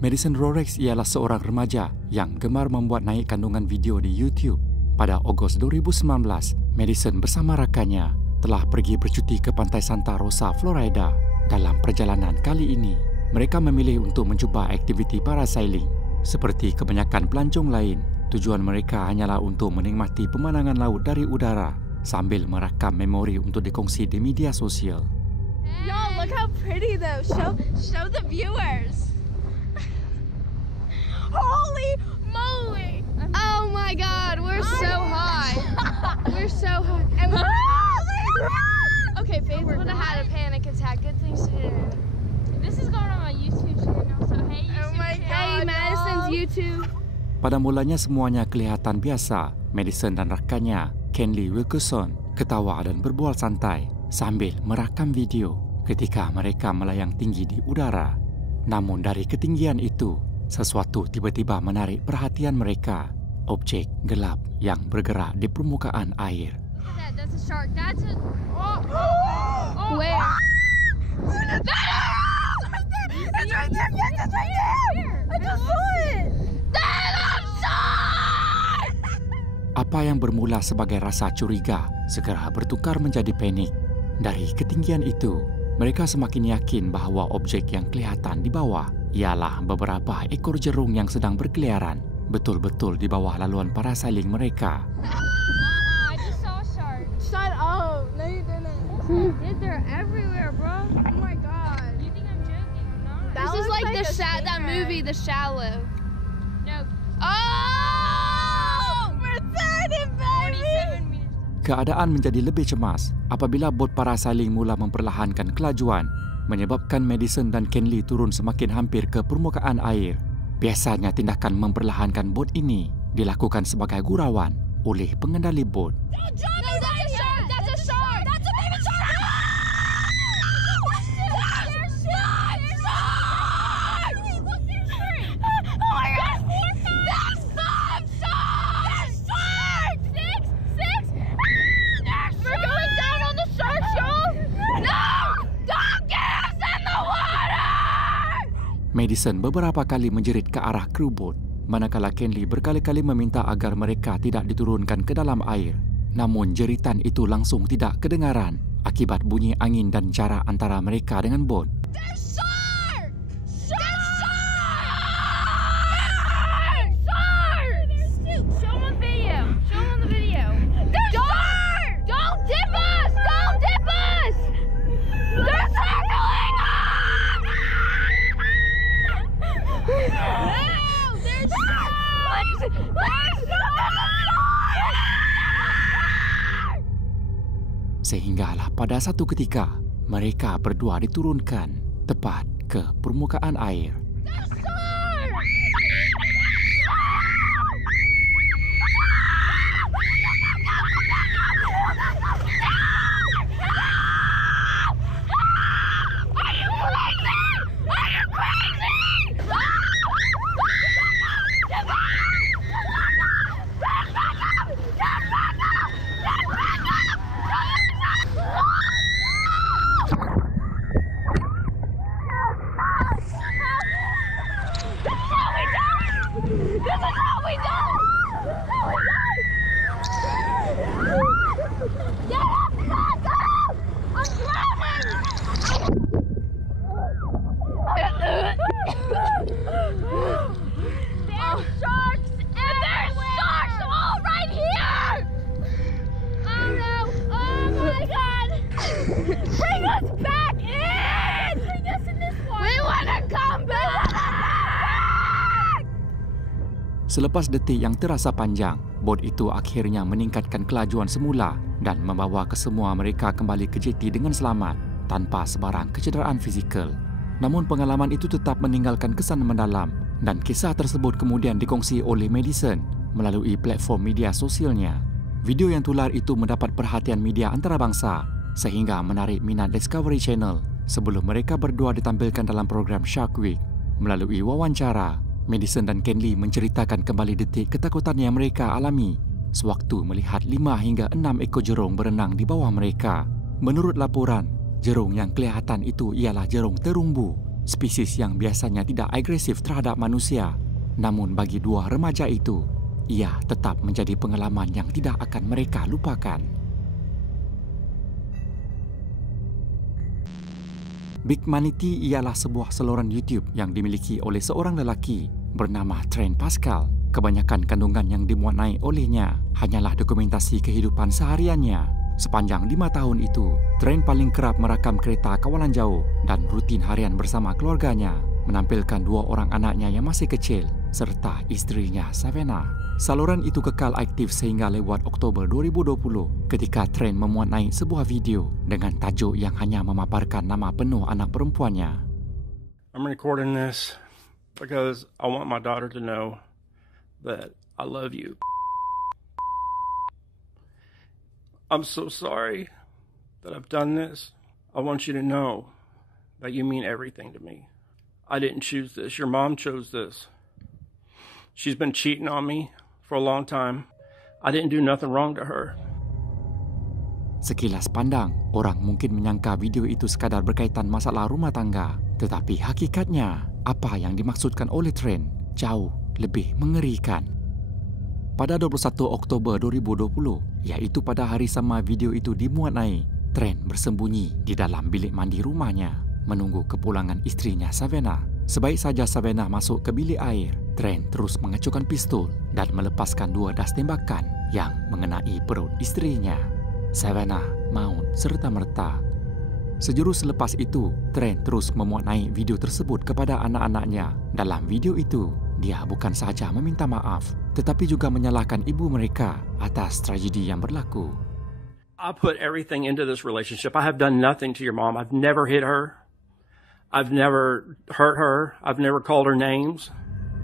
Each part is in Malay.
Madison Rorex ialah seorang remaja yang gemar membuat naik kandungan video di YouTube. Pada Ogos 2019, Madison bersama rakannya telah pergi bercuti ke pantai Santa Rosa, Florida. Dalam perjalanan kali ini, mereka memilih untuk mencuba aktiviti parasailing. Seperti kebanyakan pelancong lain, tujuan mereka hanyalah untuk menikmati pemandangan laut dari udara sambil merakam memori untuk dikongsi di media sosial. Y'all, look how pretty though. Show the viewers. Holy moly! Oh my god, we're so high. We're so high. And okay, Faith would have had a panic attack. Good things to do. This is going on my YouTube channel, so hey YouTube channel. Hey, Madison's YouTube. Pada mulanya semuanya kelihatan biasa. Madison dan rakannya, Kenley Wilkerson, ketawa dan berbual santai sambil merakam video ketika mereka melayang tinggi di udara. Namun dari ketinggian itu, sesuatu tiba-tiba menarik perhatian mereka. Objek gelap yang bergerak di permukaan air. Look at that, that's a shark. That's a... Where? It's right there! Yes, it's right there! I just saw it! That's a shark! Apa yang bermula sebagai rasa curiga segera bertukar menjadi panik. Dari ketinggian itu, mereka semakin yakin bahawa objek yang kelihatan di bawah ialah beberapa ekor jerung yang sedang berkeliaran betul-betul di bawah laluan parasailing mereka. I just saw a shark. Shut up! No, you didn't. They're everywhere, bro. Oh my god. You think I'm joking? I'm not. That This is looks like like a that stinger. movie, The Shallow. No. Oh! We're turning, baby! 47 meters. Keadaan menjadi lebih cemas apabila bot parasailing mula memperlahankan kelajuan, menyebabkan Madison dan Kenley turun semakin hampir ke permukaan air. Biasanya tindakan memperlahankan bot ini dilakukan sebagai gurauan oleh pengendali bot. No, that's a shark. That's a shark. That's a baby shark. Oh my god! There's 5 sharks! There's 6! We're going down on the shark shoal! No! Don't get us in the water! Madison beberapa kali menjerit ke arah kru bot, manakala Kenley berkali-kali meminta agar mereka tidak diturunkan ke dalam air. Namun jeritan itu langsung tidak kedengaran akibat bunyi angin dan jarak antara mereka dengan bot. There's shark! Shark! There's 2! Show them the video. Show them the video. There's shark! Don't dip us! Don't dip us! They're circling us! No! There's shark! There's shark! Sehinggalah pada satu ketika, mereka berdua diturunkan tepat ke permukaan air. There's shark! Are you crazy? Are you crazy? This is how we do! Get up, back up! I'm drowning! There's sharks everywhere! There's sharks all right here! Oh no! Oh my god! Bring us back in! Bring us in this one! We wanna come back! Selepas detik yang terasa panjang, bot itu akhirnya meningkatkan kelajuan semula dan membawa kesemua mereka kembali ke jeti dengan selamat tanpa sebarang kecederaan fizikal. Namun pengalaman itu tetap meninggalkan kesan mendalam dan kisah tersebut kemudian dikongsi oleh Madison melalui platform media sosialnya. Video yang tular itu mendapat perhatian media antarabangsa sehingga menarik minat Discovery Channel sebelum mereka berdua ditampilkan dalam program Shark Week. Melalui wawancara, Madison dan Kenley menceritakan kembali detik ketakutan yang mereka alami sewaktu melihat 5 hingga 6 ekor jerung berenang di bawah mereka. Menurut laporan, jerung yang kelihatan itu ialah jerung terumbu spesies yang biasanya tidak agresif terhadap manusia. Namun bagi dua remaja itu, ia tetap menjadi pengalaman yang tidak akan mereka lupakan. Big Manatee ialah sebuah saluran YouTube yang dimiliki oleh seorang lelaki bernama Trent Pascal. Kebanyakan kandungan yang dimuatnai olehnya hanyalah dokumentasi kehidupan sehariannya. Sepanjang 5 tahun itu, Trent paling kerap merakam kereta kawalan jauh dan rutin harian bersama keluarganya, menampilkan 2 orang anaknya yang masih kecil serta isterinya Savannah. Saluran itu kekal aktif sehingga lewat Oktober 2020 ketika Trent memuatnai sebuah video dengan tajuk yang hanya memaparkan nama penuh anak perempuannya. I'm recording this because I want my daughter to know that I love you. I'm so sorry that I've done this. I want you to know that you mean everything to me. I didn't choose this. Your mom chose this. She's been cheating on me for a long time. I didn't do nothing wrong to her. Sekilas pandang, orang mungkin menyangka video itu sekadar berkaitan masalah rumah tangga. Tetapi hakikatnya, apa yang dimaksudkan oleh Trent jauh lebih mengerikan. Pada 21 Oktober 2020, iaitu pada hari sama video itu dimuatnai, Trent bersembunyi di dalam bilik mandi rumahnya, menunggu kepulangan isterinya Savannah. Sebaik saja Savannah masuk ke bilik air, Trent terus mengacukan pistol dan melepaskan 2 das tembakan yang mengenai perut isterinya. Savannah maut serta-merta. Sejurus selepas itu, Trent terus memuatnai video tersebut kepada anak-anaknya. Dalam video itu, dia bukan sahaja meminta maaf, tetapi juga menyalahkan ibu mereka atas tragedi yang berlaku. I put everything into this relationship. I have done nothing to your mom. I've never hit her. I've never hurt her. I've never called her names.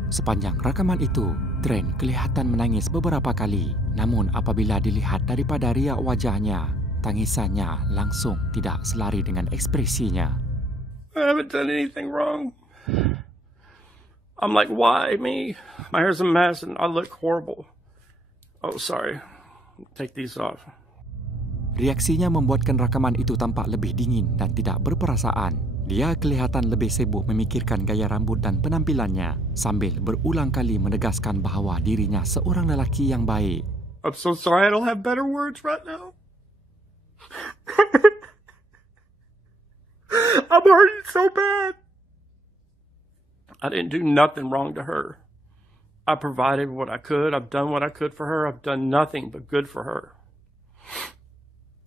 Sepanjang rakaman itu, Trent kelihatan menangis beberapa kali. Namun apabila dilihat daripada riak wajahnya, tangisannya langsung tidak selari dengan ekspresinya. I haven't done anything wrong. I'm like, why me? My hair's a mess and I look horrible. Oh, sorry. Take these off. Reaksinya membuatkan rakaman itu tampak lebih dingin dan tidak berperasaan. Dia kelihatan lebih sibuk memikirkan gaya rambut dan penampilannya sambil berulang kali menegaskan bahawa dirinya seorang lelaki yang baik. I'm so sorry, I don't have better words right now. I'm hurting so bad. I didn't do nothing wrong to her. I provided what I could. I've done what I could for her. I've done nothing but good for her.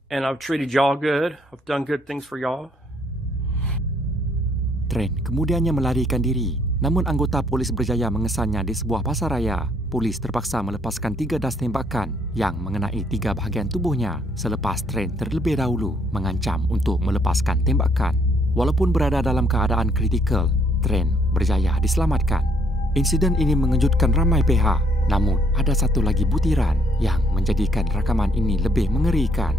And I've treated y'all good. I've done good things for y'all. Trent kemudiannya melarikan diri. Namun anggota polis berjaya mengesannya di sebuah pasaraya. Polis terpaksa melepaskan 3 das tembakan yang mengenai 3 bahagian tubuhnya selepas Trent terlebih dahulu mengancam untuk melepaskan tembakan. Walaupun berada dalam keadaan kritikal, Trent berjaya diselamatkan. Insiden ini mengejutkan ramai pihak. Namun ada satu lagi butiran yang menjadikan rakaman ini lebih mengerikan.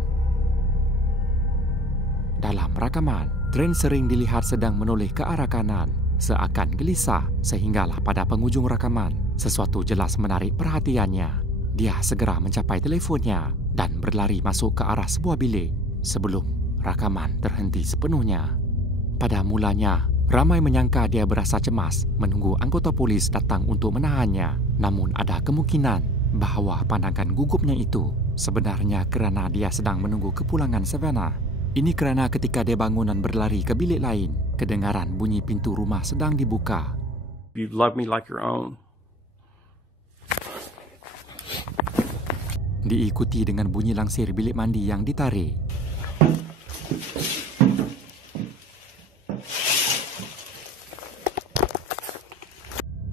Dalam rakaman, Trent sering dilihat sedang menoleh ke arah kanan, seakan gelisah sehinggalah pada penghujung rakaman, sesuatu jelas menarik perhatiannya. Dia segera mencapai telefonnya dan berlari masuk ke arah sebuah bilik sebelum rakaman terhenti sepenuhnya. Pada mulanya, ramai menyangka dia berasa cemas menunggu anggota polis datang untuk menahannya. Namun ada kemungkinan bahawa pandangan gugupnya itu sebenarnya kerana dia sedang menunggu kepulangan Savannah. Ini kerana ketika dia bangun dan berlari ke bilik lain, kedengaran bunyi pintu rumah sedang dibuka. You love me like your own. Diikuti dengan bunyi langsir bilik mandi yang ditarik.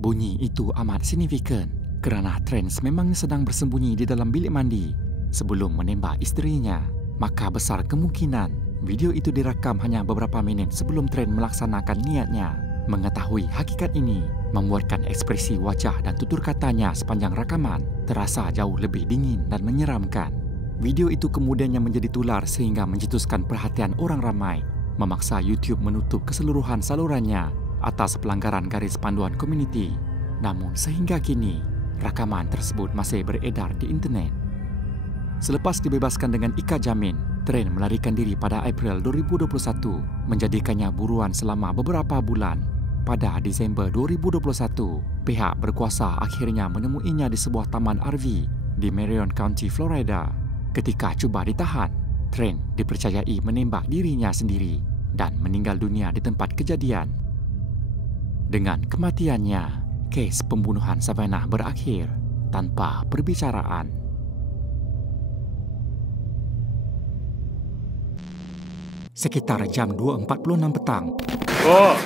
Bunyi itu amat signifikan kerana Trent memangnya sedang bersembunyi di dalam bilik mandi sebelum menembak isterinya. Maka besar kemungkinan video itu direkam hanya beberapa minit sebelum Trent melaksanakan niatnya. Mengetahui hakikat ini membuatkan ekspresi wajah dan tutur katanya sepanjang rakaman terasa jauh lebih dingin dan menyeramkan. Video itu kemudiannya menjadi tular sehingga mencetuskan perhatian orang ramai, memaksa YouTube menutup keseluruhan salurannya atas pelanggaran garis panduan komuniti. Namun sehingga kini, rakaman tersebut masih beredar di internet. Selepas dibebaskan dengan ikat jamin, Tren melarikan diri pada April 2021 menjadikannya buruan selama beberapa bulan. Pada Disember 2021, pihak berkuasa akhirnya menemuinya di sebuah taman RV di Marion County, Florida. Ketika cuba ditahan, Tren dipercayai menembak dirinya sendiri dan meninggal dunia di tempat kejadian. Dengan kematiannya, kes pembunuhan Savannah berakhir tanpa perbicaraan. Sekitar jam 2.46 petang. Oh.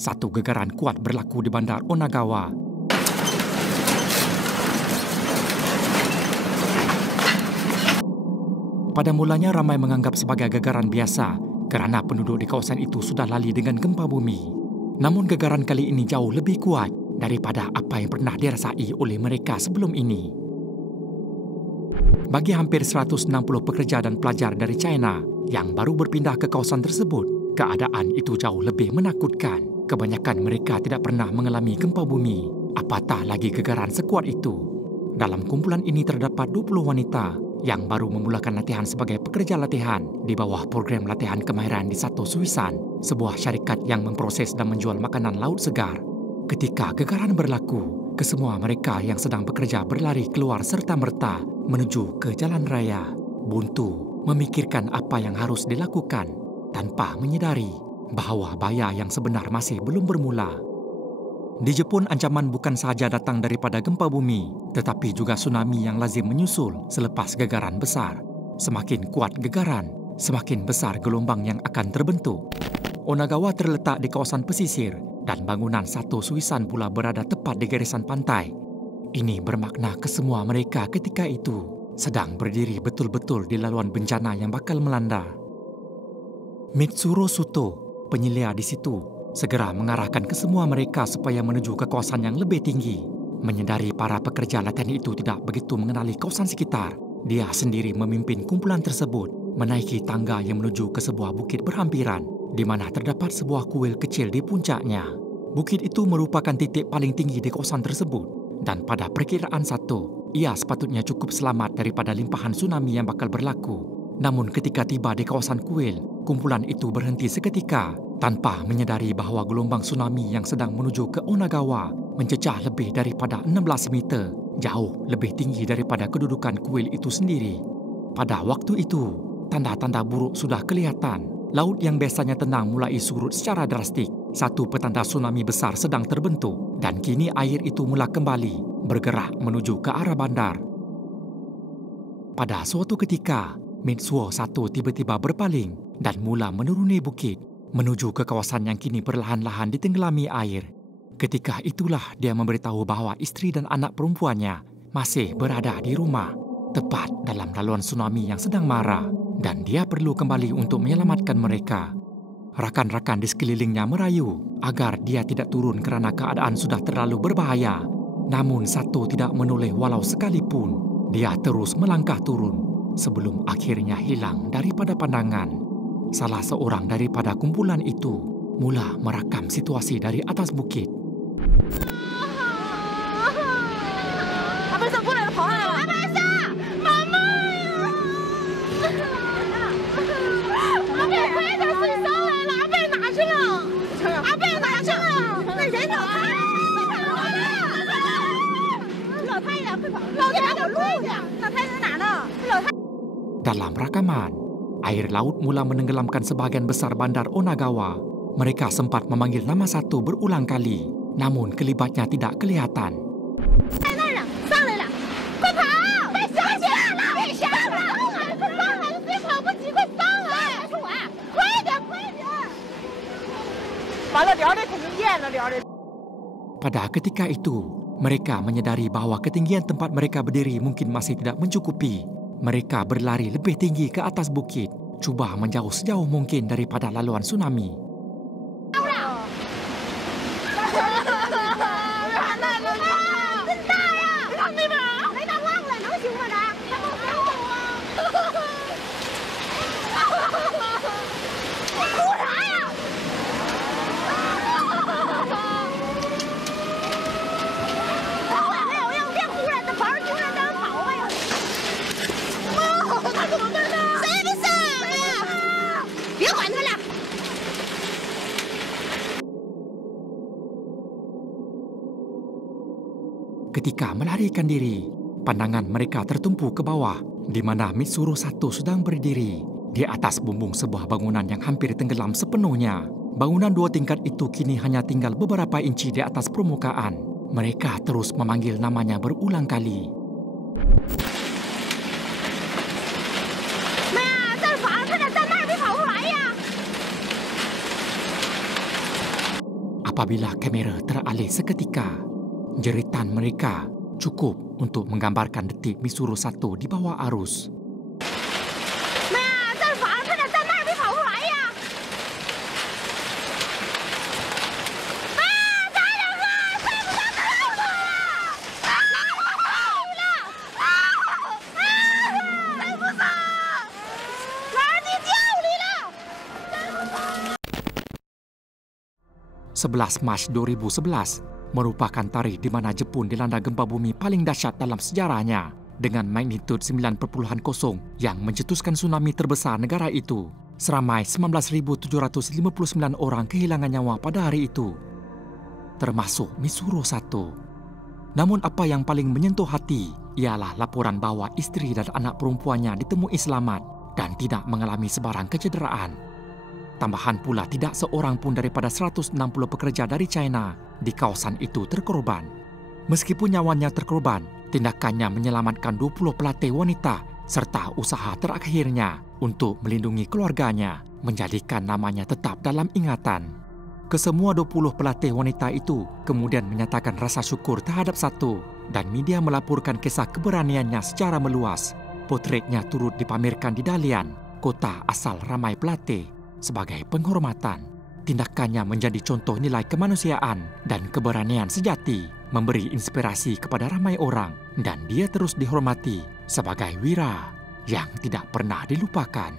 Satu gegaran kuat berlaku di bandar Onagawa. Pada mulanya ramai menganggap sebagai gegaran biasa kerana penduduk di kawasan itu sudah lali dengan gempa bumi. Namun gegaran kali ini jauh lebih kuat daripada apa yang pernah dirasai oleh mereka sebelum ini. Bagi hampir 160 pekerja dan pelajar dari China yang baru berpindah ke kawasan tersebut, keadaan itu jauh lebih menakutkan. Kebanyakan mereka tidak pernah mengalami gempa bumi, apatah lagi gegaran sekuat itu. Dalam kumpulan ini terdapat 20 wanita yang baru memulakan latihan sebagai pekerja latihan di bawah program latihan kemahiran di Sato Suisan, sebuah syarikat yang memproses dan menjual makanan laut segar. Ketika gegaran berlaku, kesemua mereka yang sedang bekerja berlari keluar serta-merta menuju ke jalan raya, buntu memikirkan apa yang harus dilakukan tanpa menyedari bahawa bahaya yang sebenar masih belum bermula. Di Jepun, ancaman bukan sahaja datang daripada gempa bumi, tetapi juga tsunami yang lazim menyusul selepas gegaran besar. Semakin kuat gegaran, semakin besar gelombang yang akan terbentuk. Onagawa terletak di kawasan pesisir dan bangunan Sato Suisan pula berada tepat di garisan pantai. Ini bermakna kesemua mereka ketika itu sedang berdiri betul-betul di laluan bencana yang bakal melanda. Mitsuro Suto, penyelia di situ, segera mengarahkan kesemua mereka supaya menuju ke kawasan yang lebih tinggi. Menyedari para pekerja latihan itu tidak begitu mengenali kawasan sekitar, dia sendiri memimpin kumpulan tersebut menaiki tangga yang menuju ke sebuah bukit berhampiran di mana terdapat sebuah kuil kecil di puncaknya. Bukit itu merupakan titik paling tinggi di kawasan tersebut dan pada perkiraan Sato, ia sepatutnya cukup selamat daripada limpahan tsunami yang bakal berlaku. Namun ketika tiba di kawasan kuil, kumpulan itu berhenti seketika tanpa menyedari bahawa gelombang tsunami yang sedang menuju ke Onagawa mencecah lebih daripada 16 meter, jauh lebih tinggi daripada kedudukan kuil itu sendiri. Pada waktu itu, tanda-tanda buruk sudah kelihatan. Laut yang biasanya tenang mulai surut secara drastik. Satu petanda tsunami besar sedang terbentuk dan kini air itu mula kembali bergerak menuju ke arah bandar. Pada suatu ketika, Mitsuo Sato tiba-tiba berpaling dan mula menuruni bukit menuju ke kawasan yang kini perlahan-lahan ditenggelami air. Ketika itulah dia memberitahu bahawa isteri dan anak perempuannya masih berada di rumah, tepat dalam laluan tsunami yang sedang mara, dan dia perlu kembali untuk menyelamatkan mereka. Rakan-rakan di sekelilingnya merayu agar dia tidak turun kerana keadaan sudah terlalu berbahaya. Namun Sato tidak menoleh walau sekalipun. Dia terus melangkah turun sebelum akhirnya hilang daripada pandangan. Salah seorang daripada kumpulan itu mula merakam situasi dari atas bukit. Dalam rakaman, air laut mula menenggelamkan sebahagian besar bandar Onagawa. Mereka sempat memanggil nama Sato berulang kali, namun kelibatnya tidak kelihatan. Pada ketika itu, mereka menyedari bahawa ketinggian tempat mereka berdiri mungkin masih tidak mencukupi. Mereka berlari lebih tinggi ke atas bukit, cuba menjauh sejauh mungkin daripada laluan tsunami. ketika melarikan diri, pandangan mereka tertumpu ke bawah di mana Mitsuru 1 sedang berdiri di atas bumbung sebuah bangunan yang hampir tenggelam sepenuhnya. Bangunan 2 tingkat itu kini hanya tinggal beberapa inci di atas permukaan. Mereka terus memanggil namanya berulang kali. Apabila kamera teralih seketika, jeritan mereka cukup untuk menggambarkan detik Mitsuru 1 di bawah arus. (11 Mac 2011 merupakan tarikh di mana Jepun dilanda gempa bumi paling dahsyat dalam sejarahnya dengan magnitud 9.0 yang mencetuskan tsunami terbesar negara itu. Seramai 19,759 orang kehilangan nyawa pada hari itu, termasuk Mitsuru 1. Namun apa yang paling menyentuh hati ialah laporan bahawa isteri dan anak perempuannya ditemui selamat dan tidak mengalami sebarang kecederaan. Tambahan pula tidak seorang pun daripada 160 pekerja dari China di kawasan itu terkorban. Meskipun nyawanya terkorban, tindakannya menyelamatkan 20 pelatih wanita serta usaha terakhirnya untuk melindungi keluarganya menjadikan namanya tetap dalam ingatan. Kesemua 20 pelatih wanita itu kemudian menyatakan rasa syukur terhadap Satu dan media melaporkan kisah keberaniannya secara meluas. Potretnya turut dipamerkan di Dalian, kota asal ramai pelatih, sebagai penghormatan. Tindakannya menjadi contoh nilai kemanusiaan dan keberanian sejati, memberi inspirasi kepada ramai orang dan dia terus dihormati sebagai wira yang tidak pernah dilupakan.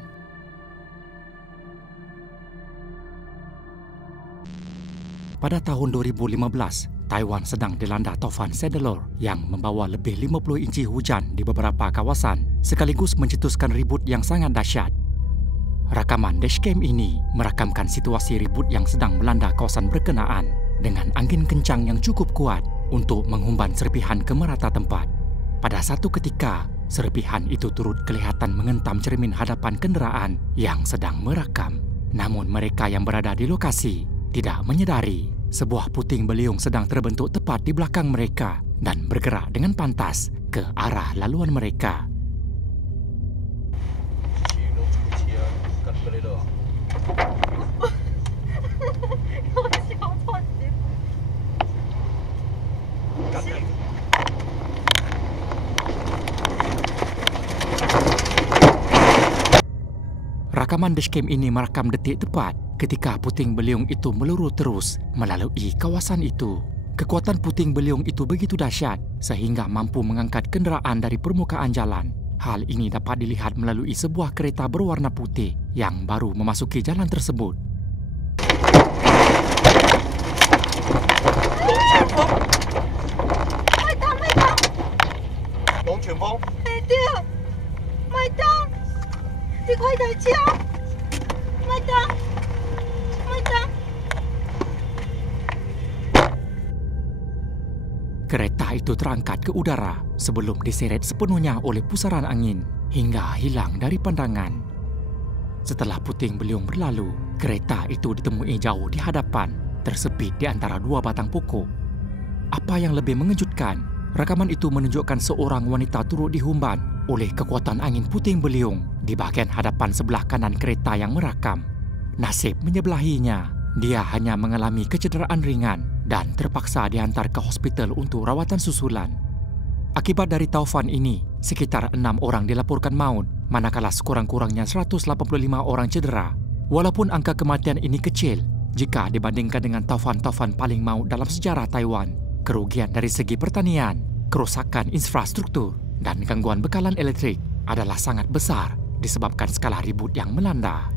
Pada tahun 2015, Taiwan sedang dilanda taufan Sedalor yang membawa lebih 50 inci hujan di beberapa kawasan sekaligus mencetuskan ribut yang sangat dahsyat. Rakaman dashcam ini merakamkan situasi ribut yang sedang melanda kawasan berkenaan dengan angin kencang yang cukup kuat untuk menghumban serpihan ke merata tempat. Pada satu ketika, serpihan itu turut kelihatan mengentam cermin hadapan kenderaan yang sedang merakam. Namun mereka yang berada di lokasi tidak menyedari sebuah puting beliung sedang terbentuk tepat di belakang mereka dan bergerak dengan pantas ke arah laluan mereka. Rakaman dashcam ini merakam detik tepat ketika puting beliung itu meluru terus melalui kawasan itu. Kekuatan puting beliung itu begitu dahsyat sehingga mampu mengangkat kenderaan dari permukaan jalan. Hal ini dapat dilihat melalui sebuah kereta berwarna putih yang baru memasuki jalan tersebut. Kereta itu terangkat ke udara sebelum diseret sepenuhnya oleh pusaran angin hingga hilang dari pandangan. Setelah puting beliung berlalu, kereta itu ditemui jauh di hadapan, tersepit di antara dua batang pokok. Apa yang lebih mengejutkan, rakaman itu menunjukkan seorang wanita turut dihumban oleh kekuatan angin puting beliung di bahagian hadapan sebelah kanan kereta yang merakam. Nasib menyebelahinya, dia hanya mengalami kecederaan ringan dan terpaksa dihantar ke hospital untuk rawatan susulan. Akibat dari taufan ini, sekitar 6 orang dilaporkan maut, manakala sekurang-kurangnya 185 orang cedera. Walaupun angka kematian ini kecil jika dibandingkan dengan taufan-taufan paling maut dalam sejarah Taiwan, kerugian dari segi pertanian, kerosakan infrastruktur, dan gangguan bekalan elektrik adalah sangat besar disebabkan skala ribut yang melanda.